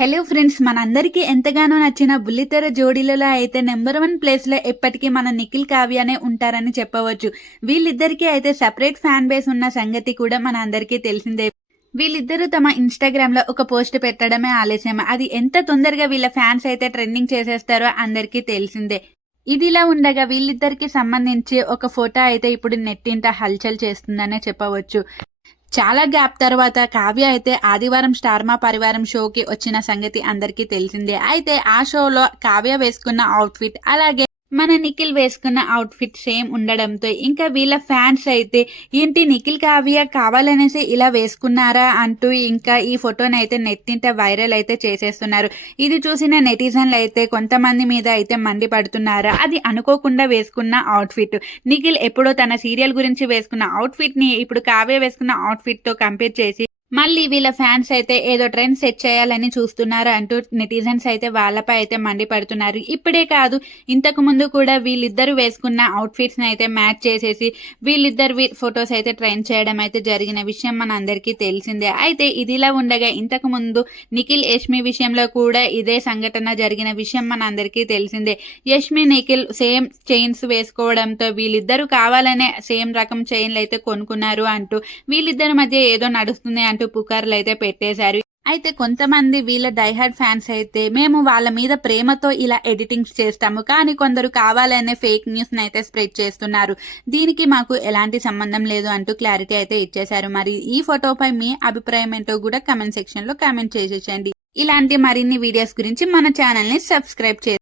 Hello friends, మనందరికీ ఎంతగానో నచ్చిన బుల్లితెర జోడీలలో అయితే నెంబర్ 1 ప్లేస్లో ఎప్పటికీ మన నిఖిల్ కావ్యనే ఉంటారని చెప్పవచ్చు. వీళ్ళిద్దరికీ అయితే సెపరేట్ ఫ్యాన్ బేస్ ఉన్న సంగతి కూడా మన అందరికీ తెలిసిందే. వీళ్ళిద్దరూ తమ ఇన్స్టాగ్రామ్ లో ఒక పోస్ట్ పెట్టడమే ఆలస్యం. అది ఎంత తొందరగా వీళ్ళ ఫ్యాన్స్ అయితే ట్రెండింగ్ చేసేస్తారో అందరికీ తెలిసిందే. ఇదిలా ఉండగా వీళ్ళిద్దరికి సంబంధించి ఒక ఫోటో అయితే ఇప్పుడు నెట్టింట హల్చల్ చేస్తుందనే చెప్పవచ్చు. చాలా గ్యాప్ తర్వాత కావ్య అయితే ఆదివారం స్టార్ మా పరివారం షోకి వచ్చిన సంగతి అందరికీ తెలిసిందే. అయితే ఆ షోలో కావ్య వేసుకున్న అవుట్ఫిట్ అలాగే మన నిఖిల్ వేసుకున్న అవుట్ఫిట్ సేమ్ ఉండడంతో ఇంకా వీళ్ళ ఫ్యాన్స్ అయితే ఏంటి నిఖిల్ కావ్య కావాలనేసి ఇలా వేసుకున్నారా అంటూ ఇంకా ఈ ఫోటోని అయితే నెట్టింట వైరల్ అయితే చేసేస్తున్నారు. ఇది చూసిన నెటిజన్లు అయితే కొంతమంది మీద అయితే మండిపడుతున్నారు. అది అనుకోకుండా వేసుకున్న అవుట్ఫిట్. నిఖిల్ ఎప్పుడో తన సీరియల్ గురించి వేసుకున్న అవుట్ఫిట్ ని ఇప్పుడు కావ్య వేసుకున్న అవుట్ఫిట్ తో కంపేర్ చేసి మళ్ళీ వీళ్ళ ఫ్యాన్స్ అయితే ఏదో ట్రెండ్ సెట్ చేయాలని చూస్తున్నారు అంటూ నెటిజన్స్ అయితే వాళ్ళపై అయితే మండిపడుతున్నారు. ఇప్పుడే కాదు, ఇంతకు ముందు కూడా వీళ్ళిద్దరు వేసుకున్న అవుట్ఫిట్స్ ని అయితే మ్యాచ్ చేసేసి వీళ్ళిద్దరు ఫొటోస్ అయితే ట్రెండ్ చేయడం అయితే జరిగిన విషయం మన అందరికీ తెలిసిందే. అయితే ఇదిలా ఉండగా ఇంతకు ముందు నిఖిల్ యష్మి విషయంలో కూడా ఇదే సంఘటన జరిగిన విషయం మన అందరికీ తెలిసిందే. యష్మి నిఖిల్ సేమ్ చైన్స్ వేసుకోవడంతో వీళ్ళిద్దరూ కావాలనే సేమ్ రకం చైన్లు అయితే కొనుక్కున్నారు అంటూ వీళ్ళిద్దరి మధ్య ఏదో నడుస్తుంది అంటూ పుకార్లు అయితే పెట్టేశారు. అయితే కొంతమంది వీళ్ళ డైహార్డ్ ఫ్యాన్స్ అయితే మేము వాళ్ళ మీద ప్రేమతో ఇలా ఎడిటింగ్స్ చేస్తాము, కానీ కొందరు కావాలనే ఫేక్ న్యూస్ అయితే స్ప్రెడ్ చేస్తున్నారు, దీనికి మాకు ఎలాంటి సంబంధం లేదు అంటూ క్లారిటీ అయితే ఇచ్చేశారు. మరి ఈ ఫోటోపై మీ అభిప్రాయం ఏంటో కూడా కమెంట్ సెక్షన్ లో కామెంట్ చేసేయండి. ఇలాంటి మరిన్ని వీడియోస్ గురించి మన ఛానల్ ని సబ్స్క్రైబ్ చేయండి.